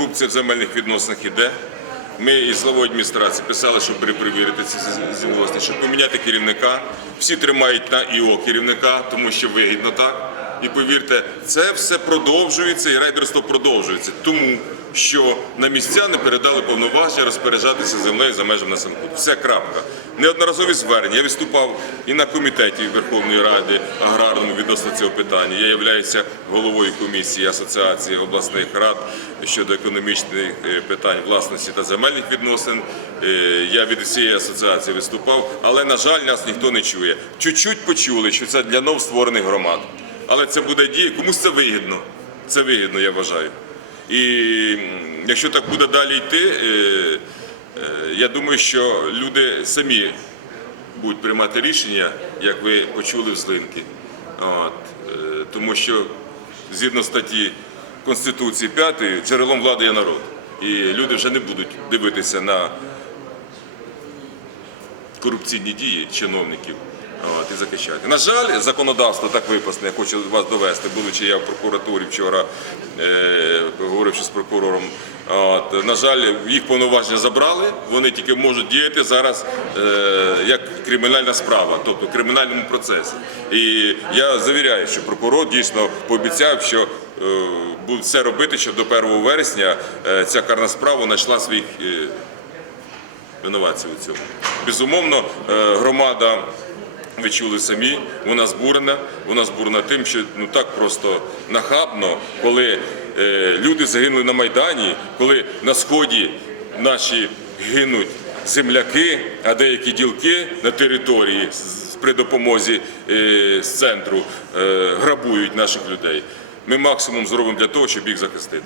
корупція в земельних відносинах іде. Ми із главою адміністрації писали, щоб перепровірити ці землі, щоб поміняти керівника. Всі тримають на ІО керівника, тому що вигідно так. І повірте, це все продовжується і рейдерство продовжується, тому що на місця не передали повноваження розпоряджатися землею за межами населених пунктів. Все крапка. Неодноразові звернення. Я виступав і на комітеті Верховної Ради аграрному відносно цього питання. Я являюся головою комісії Асоціації обласних рад щодо економічних е, питань власності та земельних відносин. Е, Я від цієї асоціації виступав, але на жаль, нас ніхто не чує. Чуть-чуть почули, що це для новстворених громад. Але це буде дія, комусь це вигідно. Це вигідно, я вважаю. І якщо так буде далі йти, е, е, я думаю, що люди самі будуть приймати рішення, як ви почули в Злинки. От, е, тому що згідно статті Конституції 5 джерелом влади є народ. І люди вже не будуть дивитися на корупційні дії чиновників от, і захищати. На жаль, законодавство так виписане, я хочу вас довести, будучи я в прокуратурі вчора е, говоривши з прокурором. От, на жаль, їх повноваження забрали, вони тільки можуть діяти зараз е, як кримінальна справа, тобто в кримінальному процесі. І я завіряю, що прокурор дійсно пообіцяв, що е, буде все робити, щоб до 1 вересня е, ця карна справа знайшла своїх е, винуватців у цьому. Безумовно, е, громада, ви чули самі, вона збурена. Вона збурена тим, що ну так просто нахабно, коли е, люди загинули на Майдані, коли на сході наші гинуть земляки, а деякі ділки на території при допомозі е, з центру е, грабують наших людей. Ми максимум зробимо для того, щоб їх захистити.